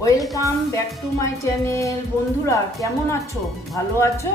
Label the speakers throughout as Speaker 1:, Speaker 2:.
Speaker 1: Welcome back to my channel বন্ধুরা, কেমন আছো? ভালো আছো?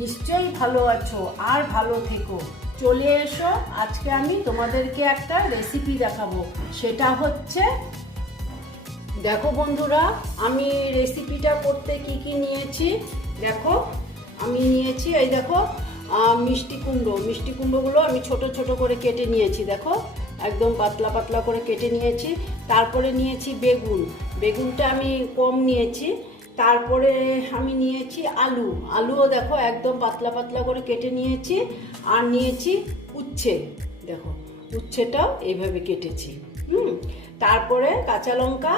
Speaker 1: নিশ্চয়ই ভালো আছো আর ভালো থেকো। চলে এসো, আজকে আমি তোমাদেরকে একটা রেসিপি দেখাবো। সেটা হচ্ছে, দেখো বন্ধুরা, আমি রেসিপিটা করতে কি কি নিয়েছি? দেখো, আমি নিয়েছি এই দেখো মিষ্টি কুমড়ো। মিষ্টি কুমড়োগুলো আমি ছোট ছোট করে কেটে নিয়েছি, দেখো। একদম পাতলা পাতলা করে কেটে নিয়েছি। তারপরে নিয়েছি বেগুন। বেগুনটা আমি কম নিয়েছি, তারপরে আমি নিয়েছি আলু। আলুও দেখো একদম পাতলা পাতলা করে কেটে নিয়েছি, আর নিয়েছি উচ্ছে। দেখো, উচ্ছেটাও এইভাবে কেটেছি, হুম। তারপরে কাঁচা লঙ্কা,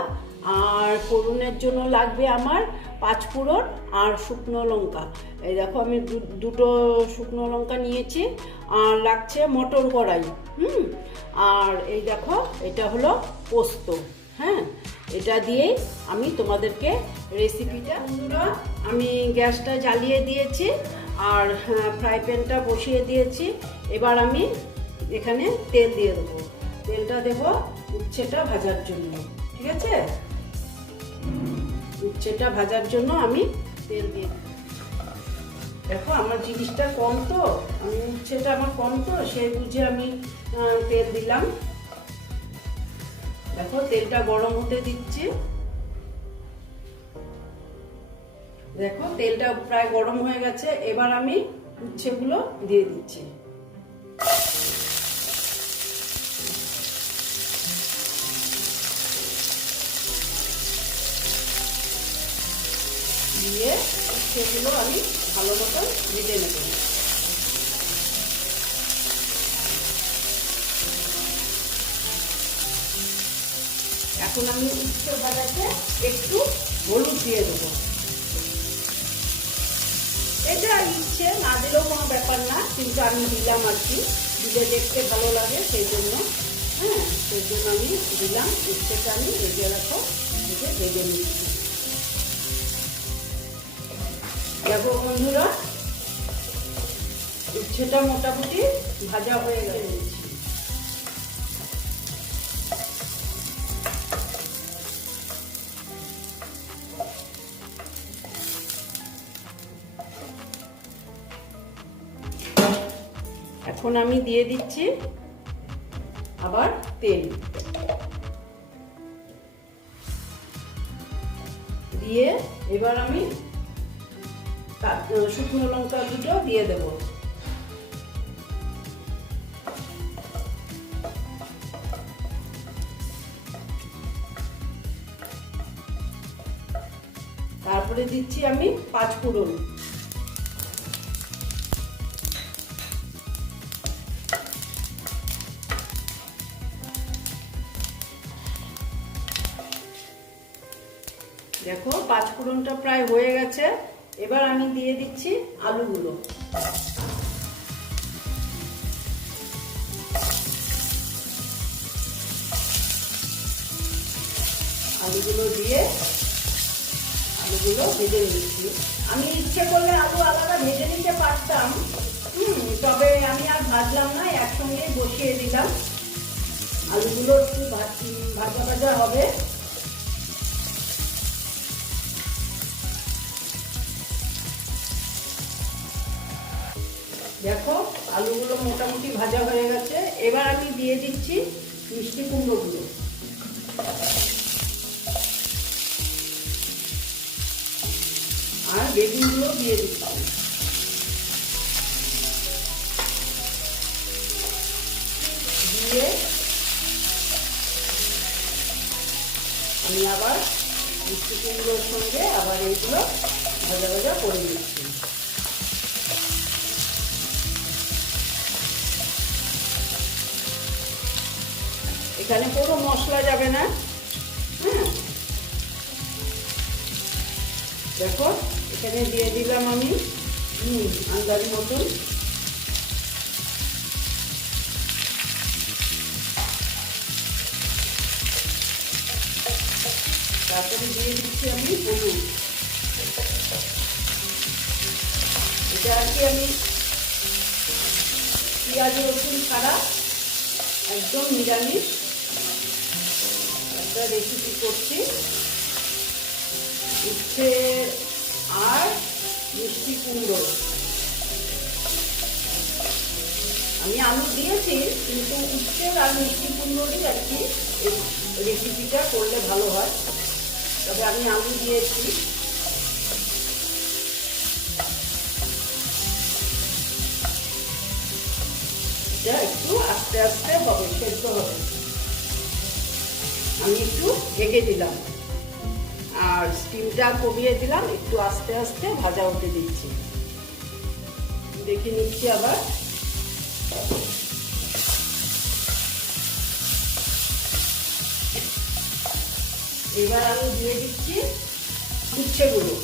Speaker 1: আর ফোড়নের জন্য লাগবে আমার পাঁচ ফোড়ন আর শুকনো লঙ্কা। এই দেখো আমি দুটো শুকনো লঙ্কা নিয়েছি, আর লাগছে মটর কড়াই, হুম। আর এই দেখো, এটা হলো পোস্ত হ্যাঁ। এটা দিয়েই আমি তোমাদেরকে রেসিপিটা বন্ধুরা আমি গ্যাসটা জ্বালিয়ে দিয়েছি আর ফ্রাই প্যানটা বসিয়ে দিয়েছি। এবার আমি এখানে তেল দিয়ে দেবো। তেলটা দেবো উচ্ছেটা ভাজার জন্য, ঠিক আছে? উচ্ছেটা ভাজার জন্য আমি তেল দিয়ে দেখো, আমার জিনিসটা কম তো, আমি উচ্ছেটা আমার কম তো, সেই বুঝে আমি তেল দিলাম। দেখো তেলটা গরম হতে দিচ্ছি। দেখো, তেলটা প্রায় গরম হয়ে গেছে। এবার আমি উচ্ছেগুলো দিয়ে দিচ্ছি। দিয়ে উচ্ছেগুলো আমি ভালো মতন ভেজে নেব। এখন আমি উচ্ছে ভাজাতে একটু হলুদ দিয়ে দেবো। এটা ইচ্ছে, না দিলেও কোনো ব্যাপার না, কিন্তু আমি দিলাম আর কি। দিলে দেখতে ভালো লাগে, সেই জন্য হ্যাঁ সেই জন্য আমি দিলাম উচ্ছেটা আমি রেখে রাখো রেখে ভেজে নিচ্ছি। দেখো বন্ধুরা উচ্ছেটা মোটামুটি ভাজা হয়ে গেছে। এখন আমি দিয়ে দিচ্ছি আবার তেল। দিয়ে এবার আমি শুকনো লঙ্কা দুটো দিয়ে দেব। তারপরে দিচ্ছি আমি পাঁচ ফোড়ন। পাঁচ ফোড়নটা প্রায় হয়ে গেছে। এবার আমি দিয়ে দিচ্ছি আলুগুলো। আলুগুলো দিয়ে আলুগুলো ভেজে নিচ্ছি। আমি ইচ্ছে করলে আলু আলাদা ভেজে নিতে পারতাম। তবে আমি আর ভাজলাম না একসঙ্গে বসিয়ে দিলাম। আলুগুলো একটু ভাজ- ভাজা ভাজা হবে। দেখো, আলুগুলো মোটামুটি ভাজা হয়ে গেছে। এবার আমি দিয়ে দিচ্ছি মিষ্টি কুমড়োগুলো। আর বেগুনগুলো দিয়ে দিচ্ছি। দিয়ে আমি আবার মিষ্টি কুমড়োর সঙ্গে আবার এইগুলো ভাজা ভাজা করে দিচ্ছি এখানে কোনো মশলা যাবে না। হ্যাঁ। দেখো, এখানে দিয়ে দিলাম আমি, হুম, আন্দাজ মতন। তারপরে দিয়ে দিচ্ছি আমি হলুদ। এটা আর কি আমি পেঁয়াজ রসুন ছাড়া একদম নিরামিষ। একটা রেসিপি করছি। উচ্ছে আর মিষ্টি কুমড়ো। আমি আলু দিয়েছি, কিন্তু উচ্ছের আর মিষ্টি কুমড়োরই আর কি রেসিপিটা করলে ভালো হয়। তবে আমি আলু দিয়েছি। এটা একটু আস্তে আস্তে হবে, সেদ্ধ হবে। আমি একটু ঢেকে দিলাম। আর স্টিমটা কমিয়ে দিলাম, একটু আস্তে আস্তে ভাজা হতে দিচ্ছি। দেখে নিচ্ছি আবার। এবার আমি দিয়ে দিচ্ছি উচ্ছেগুলো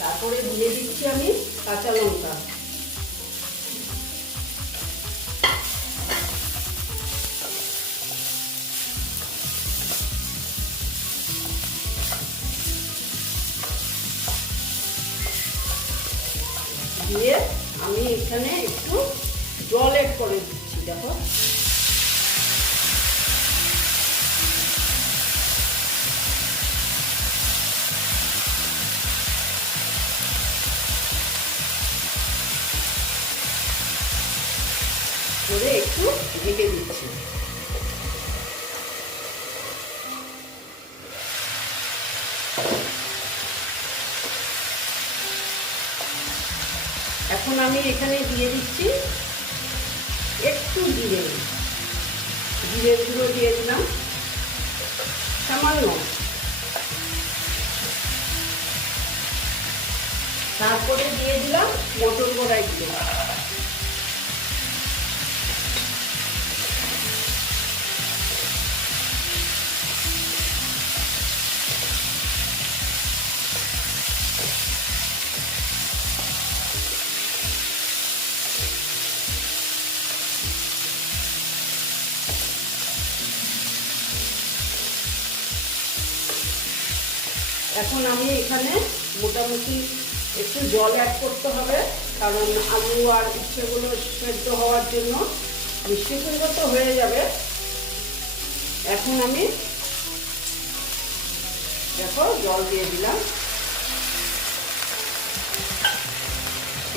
Speaker 1: তারপরে দিয়ে দিচ্ছি আমি কাঁচা লঙ্কা। দিয়ে আমি এখানে একটু জল এড করে দিচ্ছি দেখো। করে একটু ঢেকে দিচ্ছি। এখন আমি এখানে দিয়ে দিচ্ছি একটু জিরে। জিরের গুঁড়ো দিয়ে দিলাম। সামান্য। তারপরে দিয়ে দিলাম মটর গোড়াই দিয়ে এখন আমি এখানে মোটামুটি একটু জল অ্যাড করতে হবে, কারণ আলু আর উচ্ছেগুলো সেদ্ধ হওয়ার জন্য কুমড়ো তো হয়ে যাবে। এখন আমি দেখো জল দিয়ে দিলাম।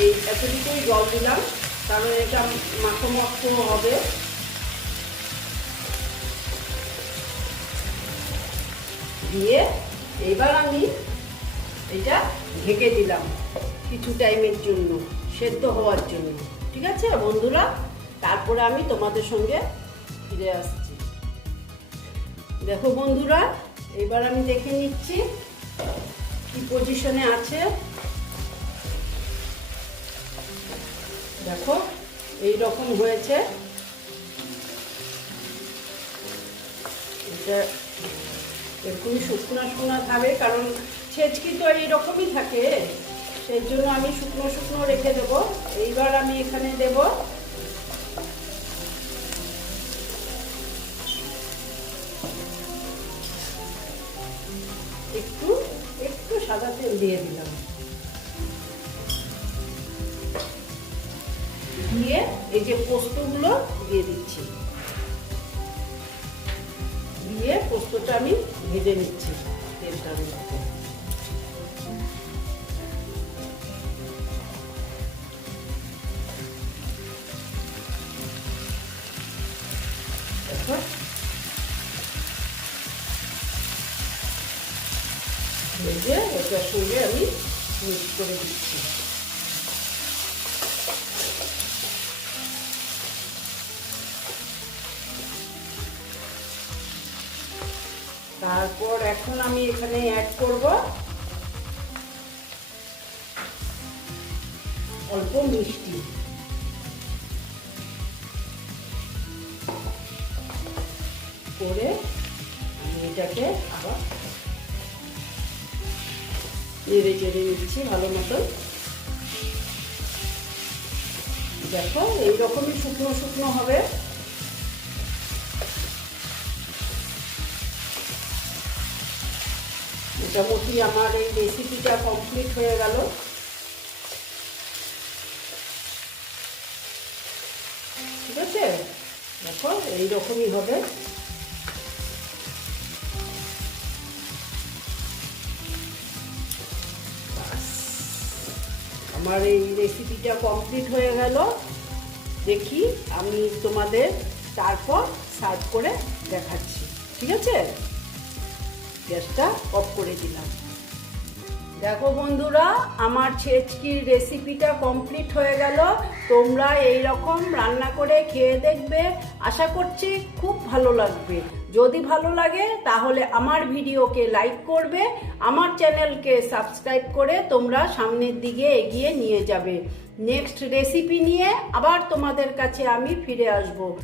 Speaker 1: এই এতটুকুই জল দিলাম, কারণ এটা মাখো মাখো হবে। দিয়ে এবার আমি এটা ঢেকে দিলাম কিছু টাইমের জন্য, সেদ্ধ হওয়ার জন্য, ঠিক আছে বন্ধুরা? তারপরে আমি তোমাদের সঙ্গে ফিরে আসছি। দেখো বন্ধুরা, এবার আমি দেখে নিচ্ছি কি পজিশনে আছে। দেখো এই রকম হয়েছে। এটা এরকমই শুকনো শুকনো থাকবে, কারণ ছেচকি তো এইরকমই থাকে। সেই জন্য আমি শুকনো শুকনো রেখে দেব। এইবার আমি এখানে দেব একটু একটু সাদা তেল দিয়ে দিলাম। দিয়ে এই যে পোস্তগুলো দিয়ে দিচ্ছি। দিয়ে পোস্তটা আমি ভেজে নিচ্ছি দেখো ভেজে ওটার সঙ্গে আমি মিক্স করে দিচ্ছি। তারপর এখন আমি এখানে অ্যাড করব। অল্প মিষ্টি। করে আমি এটাকে আবার নেড়ে চেড়ে নিচ্ছি ভালো মতন। দেখো, এইরকমই শুকনো শুকনো হবে। মোটামুটি আমার এই রেসিপিটা কমপ্লিট হয়ে গেল। ঠিক আছে? দেখো, এইরকমই হবে। আমার এই রেসিপিটা কমপ্লিট হয়ে গেল। দেখি আমি তোমাদের তারপর সার্ভ করে দেখাচ্ছি। ঠিক আছে? গ্যাসটা অফ করে দিলাম। দেখো বন্ধুরা, আমার ছেচকির রেসিপিটা কমপ্লিট হয়ে গেল। তোমরা এই রকম রান্না করে খেয়ে দেখবে। আশা করছি খুব ভালো লাগবে। যদি ভালো লাগে, তাহলে আমার ভিডিওকে লাইক করবে, আমার চ্যানেলকে সাবস্ক্রাইব করে তোমরা সামনের দিকে এগিয়ে নিয়ে যাবে। নেক্সট রেসিপি নিয়ে আবার তোমাদের কাছে আমি ফিরে আসব।